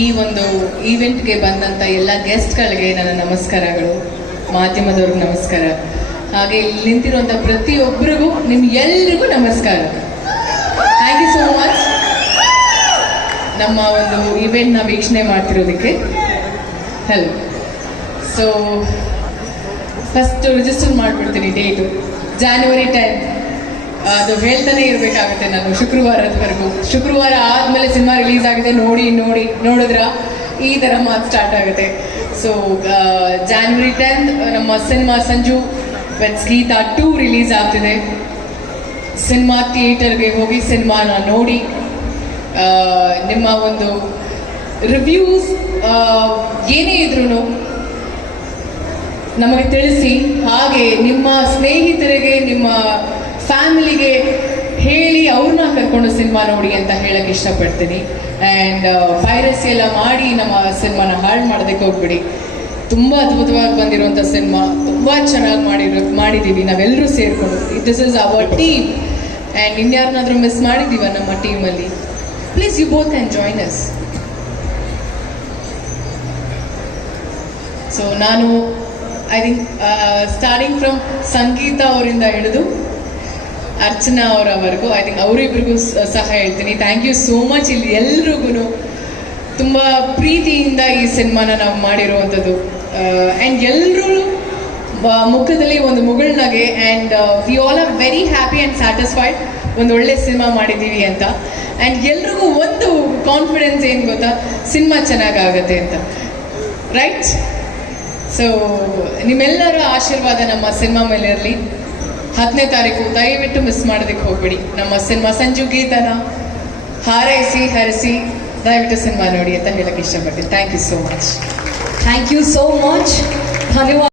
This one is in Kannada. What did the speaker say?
ಈ ಒಂದು ಈವೆಂಟ್ಗೆ ಬಂದಂಥ ಎಲ್ಲ ಗೆಸ್ಟ್ಗಳಿಗೆ ನನ್ನ ನಮಸ್ಕಾರಗಳು, ಮಾಧ್ಯಮದವ್ರಿಗೆ ನಮಸ್ಕಾರ, ಹಾಗೆ ಇಲ್ಲಿ ನಿಂತಿರುವಂಥ ಪ್ರತಿಯೊಬ್ಬರಿಗೂ ನಿಮ್ಗೆಲ್ರಿಗೂ ನಮಸ್ಕಾರ. ಥ್ಯಾಂಕ್ ಯು ಸೋ ಮಚ್ ನಮ್ಮ ಒಂದು ಈವೆಂಟ್ನ ವೀಕ್ಷಣೆ ಮಾಡ್ತಿರೋದಕ್ಕೆ. ಹಲೋ. ಸೊ ಫಸ್ಟ್ ರಿಜಿಸ್ಟರ್ ಮಾಡಿಬಿಡ್ತೀನಿ ಡೇಟು, January 10. ಅದು ಹೇಳ್ತಾನೆ ಇರಬೇಕಾಗುತ್ತೆ ನಾನು ಶುಕ್ರವಾರದವರೆಗೂ. ಶುಕ್ರವಾರ ಆದಮೇಲೆ ಸಿನಿಮಾ ರಿಲೀಸ್ ಆಗಿದೆ, ನೋಡಿದ್ರ ಈ ಥರ ಮಾತು ಸ್ಟಾರ್ಟ್ ಆಗುತ್ತೆ. ಸೊ January 10 ನಮ್ಮ cinema Sanju weds Geetha 2 release ಆಗ್ತಿದೆ. ಸಿನಿಮಾ ಥಿಯೇಟರ್ಗೆ ಹೋಗಿ ಸಿನಿಮಾನ ನೋಡಿ ನಿಮ್ಮ ಒಂದು ರಿವ್ಯೂಸ್ ಏನೇ ಇದ್ರೂ ನಮಗೆ ತಿಳಿಸಿ. ಹಾಗೆ ನಿಮ್ಮ ಸ್ನೇಹಿತರಿಗೆ, ನಿಮ್ಮ ಫ್ಯಾಮಿಲಿಗೆ ಹೇಳಿ ಅವ್ರನ್ನ ಕರ್ಕೊಂಡು ಸಿನಿಮಾ ನೋಡಿ ಅಂತ ಹೇಳಕ್ಕೆ ಇಷ್ಟಪಡ್ತೀನಿ. ಆ್ಯಂಡ್ ಪೈರಸಿ ಎಲ್ಲ ಮಾಡಿ ನಮ್ಮ ಸಿನಿಮಾನ ಹಾಳು ಮಾಡೋದಕ್ಕೆ ಹೋಗ್ಬಿಡಿ. ತುಂಬ ಅದ್ಭುತವಾಗಿ ಬಂದಿರುವಂಥ ಸಿನಿಮಾ, ತುಂಬ ಚೆನ್ನಾಗಿ ಮಾಡಿದ್ದೀವಿ ನಾವೆಲ್ಲರೂ ಸೇರಿಕೊಂಡು. This is our team. And ಇನ್ಯಾರನ್ನಾದರೂ ಮಿಸ್ ಮಾಡಿದ್ದೀವ ನಮ್ಮ ಟೀಮಲ್ಲಿ, please you both can join us. So ನಾನು I think starting from Sangeetha ಅವರಿಂದ ಹಿಡಿದು ಅರ್ಚನಾ ಅವರವರೆಗೂ ಐ ಥಿಂಕ್ ಅವರಿಬ್ರಿಗೂ ಸಹ ಹೇಳ್ತೀನಿ ಥ್ಯಾಂಕ್ ಯು ಸೋ ಮಚ್. ಇಲ್ಲಿ ಎಲ್ರಿಗೂ ತುಂಬ ಪ್ರೀತಿಯಿಂದ ಈ ಸಿನಿಮಾನ ನಾವು ಮಾಡಿರುವಂಥದ್ದು. ಆ್ಯಂಡ್ ಎಲ್ಲರೂ ಮುಖದಲ್ಲಿ ಒಂದು ಮುಗುಳ್ನಗೆ. And we all are very happy and satisfied ಒಂದು ಒಳ್ಳೆ ಸಿನಿಮಾ ಮಾಡಿದ್ದೀವಿ ಅಂತ. ಆ್ಯಂಡ್ ಎಲ್ರಿಗೂ ಒಂದು ಕಾನ್ಫಿಡೆನ್ಸ್ ಏನು ಗೊತ್ತಾ, ಸಿನಿಮಾ ಚೆನ್ನಾಗಾಗತ್ತೆ ಅಂತ, ರೈಟ್? ಸೊ ನಿಮ್ಮೆಲ್ಲರ ಆಶೀರ್ವಾದ ನಮ್ಮ ಸಿನಿಮಾ ಮೇಲೆ ಇರಲಿ. 10ನೇ ತಾರೀಕು ದಯವಿಟ್ಟು ಮಿಸ್ ಮಾಡೋದಕ್ಕೆ ಹೋಗ್ಬೇಡಿ. ನಮ್ಮ ಸಿನಿಮಾ ಸಂಜು ಗೀತನ ಹಾರೈಸಿ ಹರಿಸಿ ದಯವಿಟ್ಟು ಸಿನಿಮಾ ನೋಡಿ ಅಂತ ಹೇಳಕ್ಕೆ ಇಷ್ಟಪಡ್ತೀನಿ. Thank you so much. Thank you so much. ಧನ್ಯವಾದ.